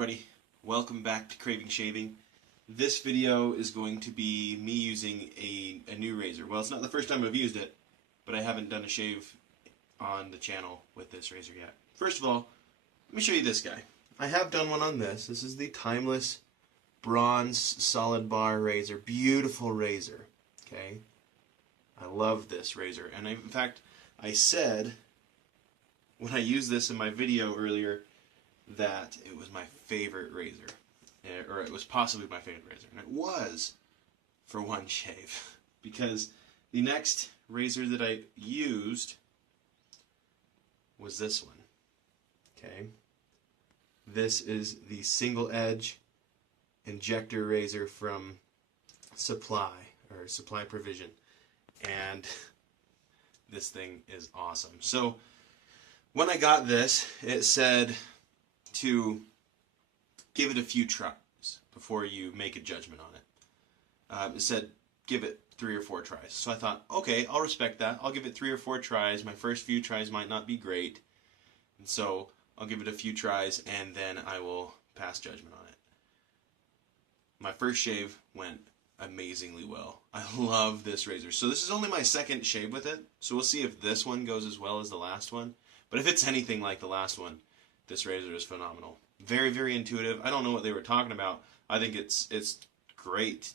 everybody, welcome back to Craving Shaving. This video is going to be me using a new razor. Well, it's not the first time I've used it, but I haven't done a shave on the channel with this razor yet. First of all, let me show you this guy. I have done one on this. This is the Timeless Bronze Solid Bar Razor. Beautiful razor. Okay? I love this razor. And in fact, I said when I used this in my video earlier that it was my favorite razor, or it was possibly my favorite razor, and it was for one shave, because the next razor that I used was this one. Okay, this is the single edge Injector razor from Supply Provision, and this thing is awesome. So when I got this, it said to give it a few tries before you make a judgment on it. It said give it 3 or 4 tries. So I thought, okay, I'll respect that. I'll give it 3 or 4 tries. My first few tries might not be great, and so I'll give it a few tries and then I will pass judgment on it. My first shave went amazingly well. I love this razor. So this is only my second shave with it, so we'll see if this one goes as well as the last one. But if it's anything like the last one, this razor is phenomenal. Very, very intuitive. I don't know what they were talking about. I think it's great.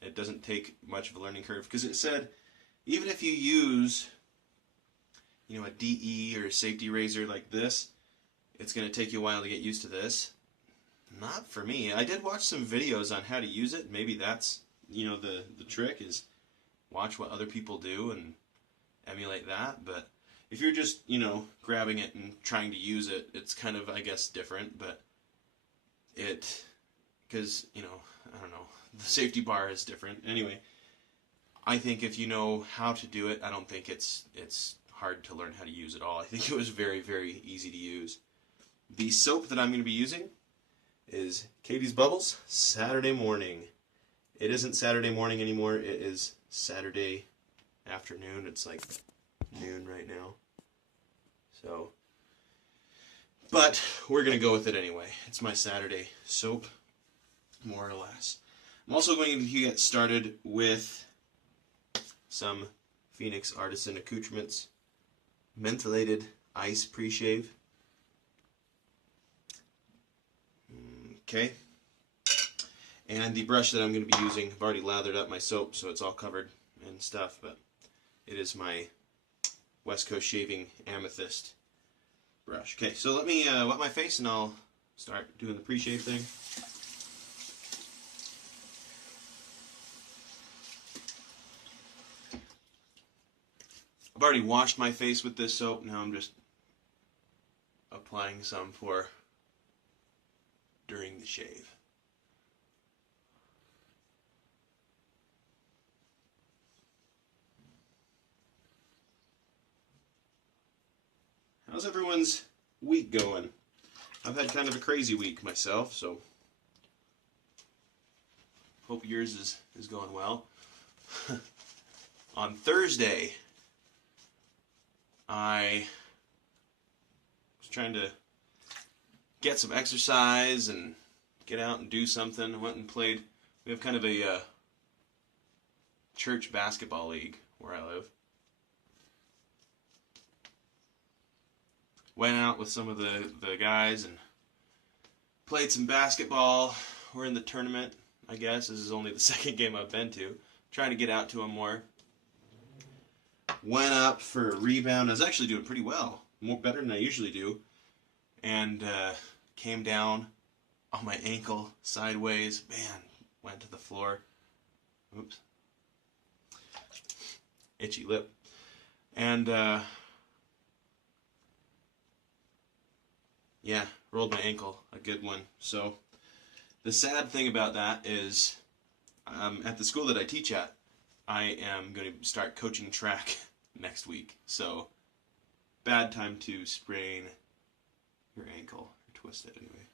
It doesn't take much of a learning curve, because it said even if you use, a DE or a safety razor like this, it's going to take you a while to get used to this. Not for me. I did watch some videos on how to use it. Maybe that's, the trick is watch what other people do and emulate that. But if you're just, grabbing it and trying to use it, it's kind of, I guess, different. But because, I don't know, the safety bar is different. Anyway, I think if you know how to do it, I don't think it's hard to learn how to use at all. I think it was very, very easy to use. The soap that I'm going to be using is Catie's Bubbles Saturday Morning. It isn't Saturday morning anymore. It is Saturday afternoon. It's like noon right now. So, but we're going to go with it anyway. It's my Saturday soap, more or less. I'm also going to get started with some Phoenix Artisan Accoutrements Mentholated Ice Pre-Shave. Okay. And the brush that I'm going to be using, I've already lathered up my soap, so it's all covered and stuff, but it is my West Coast Shaving Amethyst brush. Okay, so let me wet my face and I'll start doing the pre-shave thing. I've already washed my face with this soap. Now I'm just applying some for during the shave. How's everyone's week going? I've had kind of a crazy week myself, so hope yours is going well. On Thursday, I was trying to get some exercise and get out and do something. I went and played. We have kind of a church basketball league where I live. Went out with some of the guys and played some basketball. We're in the tournament, I guess. This is only the second game I've been to. Trying to get out to them more. Went up for a rebound. I was actually doing pretty well. Better than I usually do. And came down on my ankle sideways. Man, went to the floor. Oops. Itchy lip. And yeah, rolled my ankle, a good one. So the sad thing about that is at the school that I teach at, I am going to start coaching track next week. So bad time to sprain your ankle, or twist it anyway.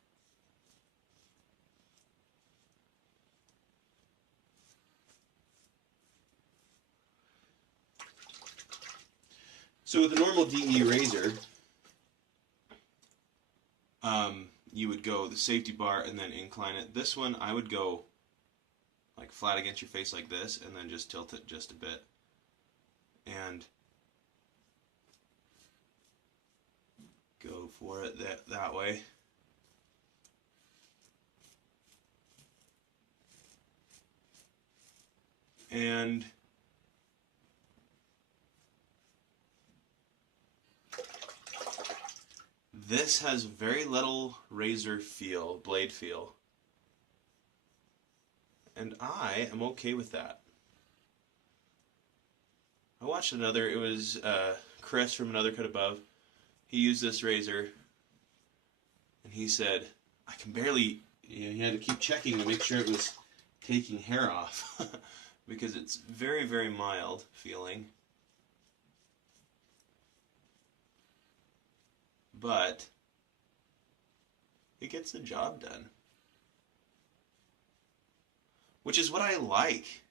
So with a normal DE razor, you would go the safety bar and then incline it. This one, I would go like flat against your face like this and then just tilt it just a bit. And go for it that way. And this has very little razor feel, blade feel. And I am okay with that. I watched another, it was Chris from Another Cut Above. He used this razor, and he said, I can barely, he had to keep checking to make sure it was taking hair off, because it's very, very mild feeling. But it gets the job done. Which is what I like.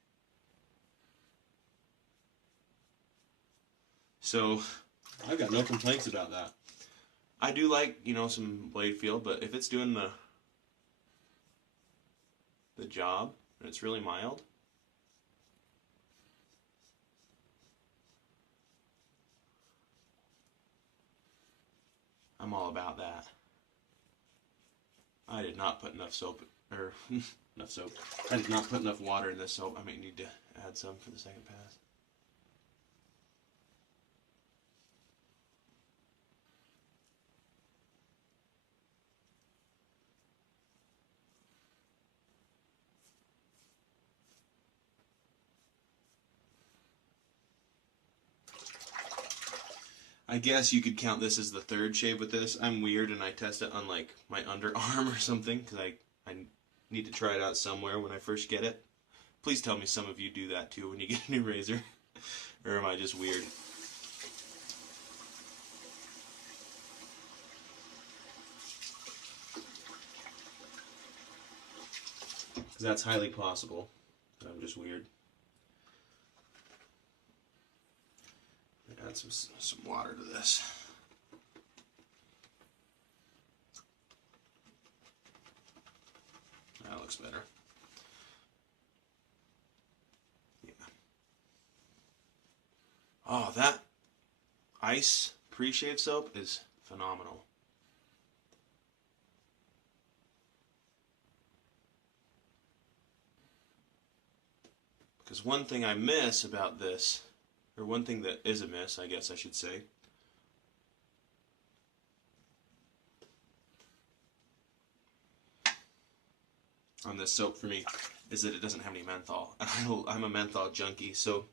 So, I've got no complaints about that. I do like, some blade feel, but if it's doing the job, and it's really mild, I'm all about that. I did not put enough soap, or enough soap. I did not put enough water in this soap. I might need to add some for the second pass. I guess you could count this as the third shave with this. I'm weird and I test it on like my underarm or something because I need to try it out somewhere when I first get it. Please tell me some of you do that too when you get a new razor. Or am I just weird? Because that's highly possible. I'm just weird. Add some water to this. That looks better. Yeah. Oh, that ice pre-shave soap is phenomenal. Because one thing I miss about this, or one thing that is a miss, I guess I should say, on this soap for me, is that it doesn't have any menthol. I'm a menthol junkie, so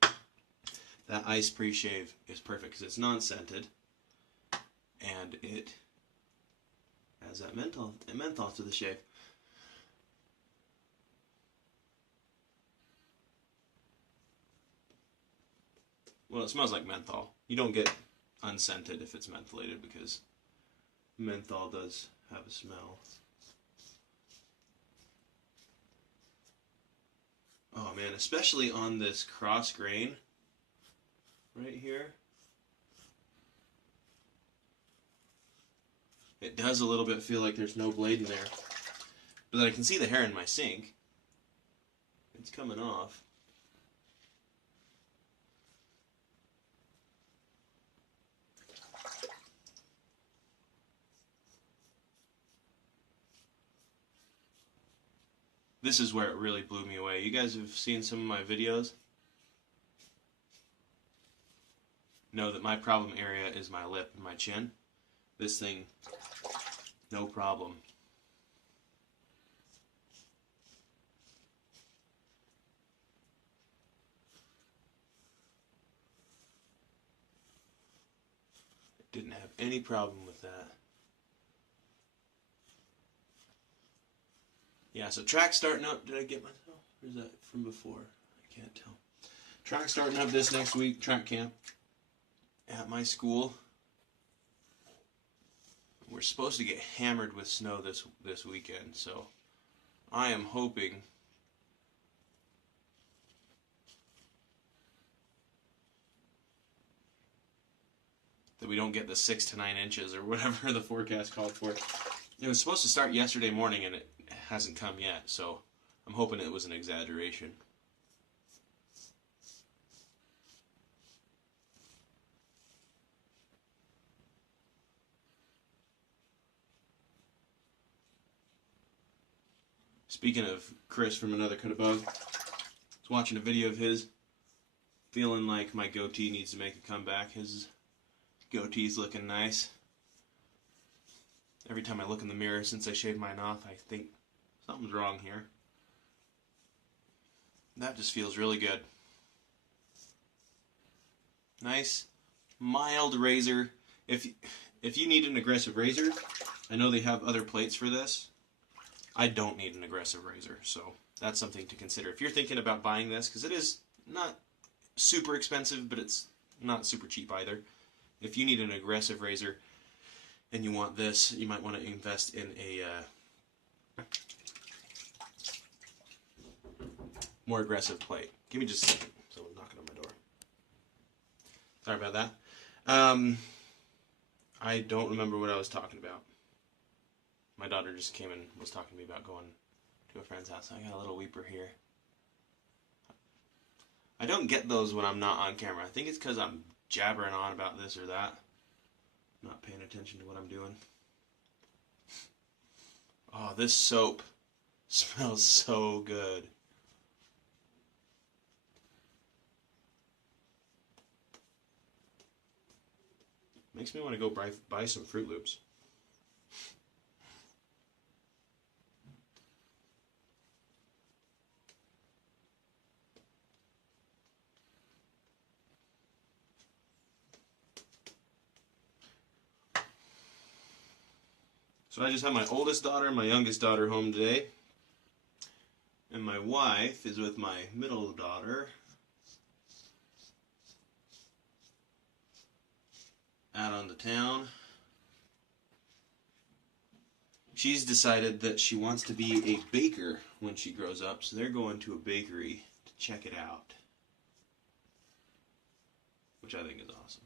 that ice pre-shave is perfect because it's non-scented, and it has that menthol to the shave. Well, it smells like menthol. You don't get unscented if it's mentholated because menthol does have a smell. Oh man, especially on this cross grain right here. It does a little bit feel like there's no blade in there. But I can see the hair in my sink. It's coming off. This is where it really blew me away. You guys have seen some of my videos? Know that my problem area is my lip and my chin. This thing, no problem. Didn't have any problem with that. Yeah, so track starting up. Did I get myself? Or is that from before? I can't tell. Track starting up this next week, track camp at my school. We're supposed to get hammered with snow this weekend, so I am hoping that we don't get the 6 to 9 inches or whatever the forecast called for. It was supposed to start yesterday morning and it hasn't come yet, so I'm hoping it was an exaggeration. Speaking of Chris from Another Cut of Bug, I was watching a video of his, feeling like my goatee needs to make a comeback. His goatee's looking nice. Every time I look in the mirror since I shaved mine off, I think something's wrong here. That just feels really good. Nice, mild razor. If you need an aggressive razor, I know they have other plates for this. I don't need an aggressive razor, so that's something to consider. If you're thinking about buying this, because it is not super expensive, but it's not super cheap either. If you need an aggressive razor and you want this, you might want to invest in a more aggressive plate. Give me just a second. Someone's knocking on my door. Sorry about that. I don't remember what I was talking about. My daughter just came and was talking to me about going to a friend's house. I got a little weeper here. I don't get those when I'm not on camera. I think it's because I'm jabbering on about this or that. Not paying attention to what I'm doing. Oh, this soap smells so good. Makes me want to go buy some Fruit Loops. So I just have my oldest daughter and my youngest daughter home today. And my wife is with my middle daughter out on the town. She's decided that she wants to be a baker when she grows up, so they're going to a bakery to check it out, which I think is awesome.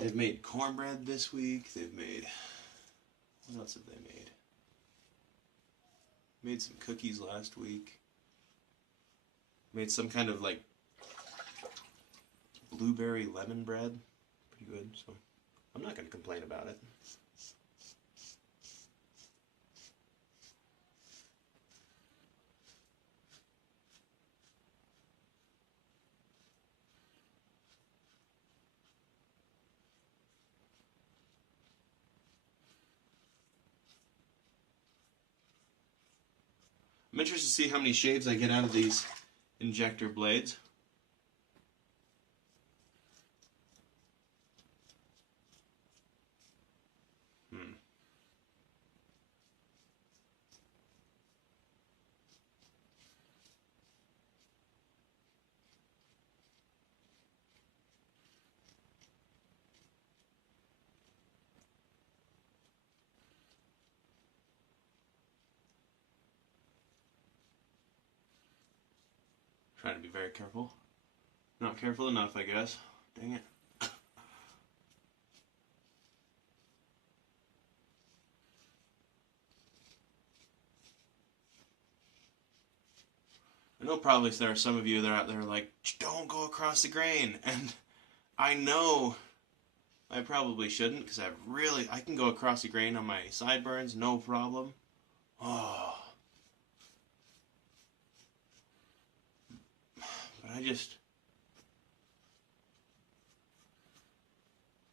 They've made cornbread this week. They've made, what else have they made? Made some cookies last week. Made some kind of like blueberry lemon bread. Pretty good, so I'm not going to complain about it. I'm interested to see how many shaves I get out of these Injector blades. Trying to be very careful. Not careful enough, I guess. Dang it. I know probably there are some of you that are out there like, don't go across the grain. And I know I probably shouldn't, because I can go across the grain on my sideburns, no problem. Oh. But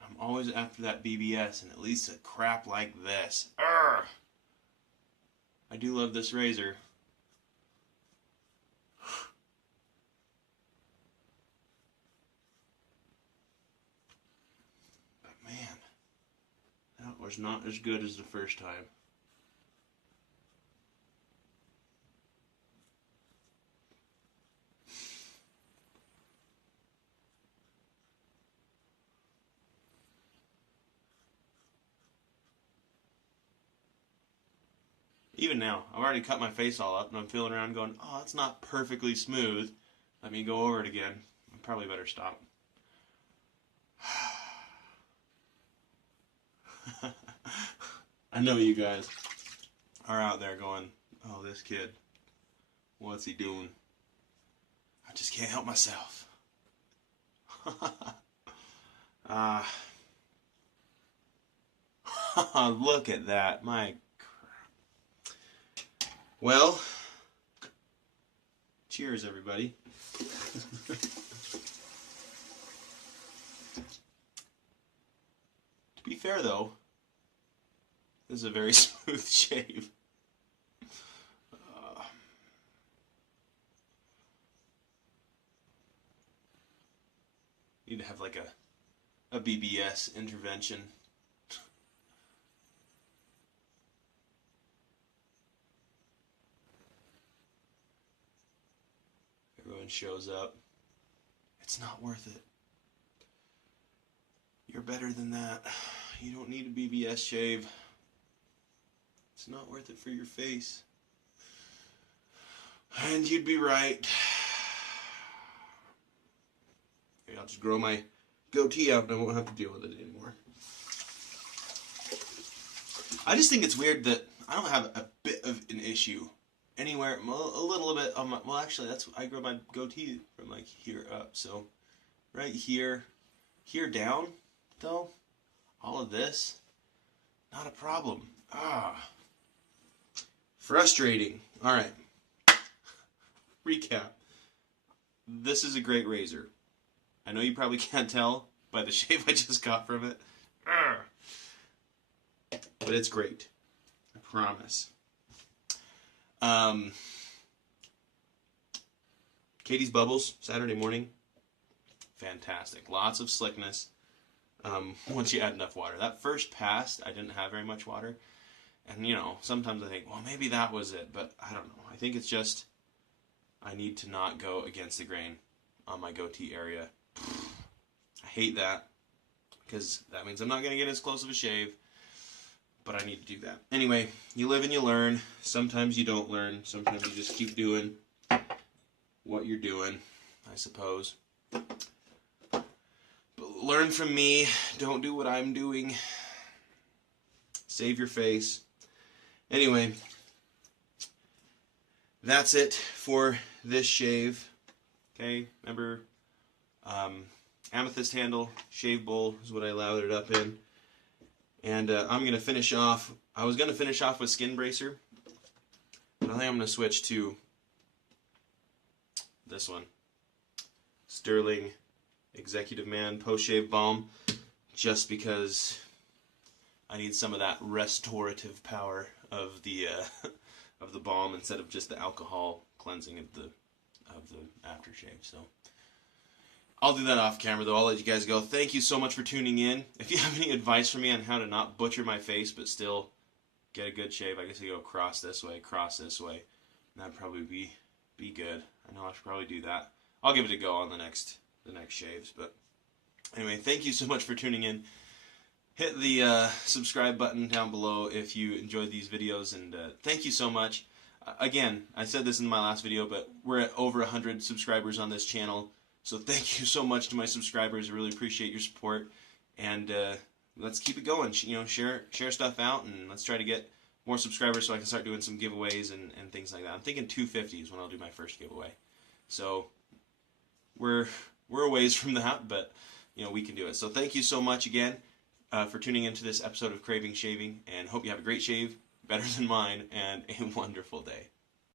I'm always after that BBS, and at least a crap like this. Urgh! I do love this razor. But man, that was not as good as the first time. Even now, I've already cut my face all up, and I'm feeling around going, oh, it's not perfectly smooth. Let me go over it again. I probably better stop. I know you guys are out there going, oh, this kid, what's he doing? I just can't help myself. Look at that. My crap. Well, cheers, everybody. To be fair, though, this is a very smooth shave. Need to have like a BBS intervention. Everyone shows up. It's not worth it. You're better than that. You don't need a BBS shave. It's not worth it for your face. And you'd be right. Maybe I'll just grow my goatee out and I won't have to deal with it anymore. I just think it's weird that I don't have a bit of an issue anywhere, a little bit on my, well actually I grow my goatee from like here up, so right here down though, all of this, not a problem. Frustrating. Alright. Recap. This is a great razor. I know you probably can't tell by the shave I just got from it. But it's great. I promise. Catie's Bubbles, Saturday morning. Fantastic. Lots of slickness. Once you add enough water. That first pass, I didn't have very much water. And, you know, sometimes I think, well, maybe that was it. But I don't know. I think it's just, I need to not go against the grain on my goatee area. I hate that. Because that means I'm not going to get as close of a shave. But I need to do that. Anyway, you live and you learn. Sometimes you don't learn. Sometimes you just keep doing what you're doing, I suppose. But learn from me. Don't do what I'm doing. Save your face. Anyway, that's it for this shave. Okay, remember, amethyst handle, shave bowl is what I lathered it up in. And I'm going to finish off, I was going to finish off with Skin Bracer, but I think I'm going to switch to this one. Sterling Executive Man Post-Shave Balm, just because I need some of that restorative power of the balm instead of just the alcohol cleansing of the aftershave. So I'll do that off camera, though. I'll let you guys go. Thank you so much for tuning in. If you have any advice for me on how to not butcher my face but still get a good shave, I guess I go cross this way, and that'd probably be good. I know I should probably do that. I'll give it a go on the next shaves. But anyway, thank you so much for tuning in. Hit the subscribe button down below if you enjoyed these videos, and thank you so much. Again, I said this in my last video, but we're at over 100 subscribers on this channel. So thank you so much to my subscribers. I really appreciate your support, and let's keep it going. You know, share stuff out, and let's try to get more subscribers so I can start doing some giveaways and things like that. I'm thinking 250 is when I'll do my first giveaway. So we're a ways from that, but you know, we can do it. So thank you so much again for tuning into this episode of Craving Shaving, and hope you have a great shave, better than mine, and a wonderful day.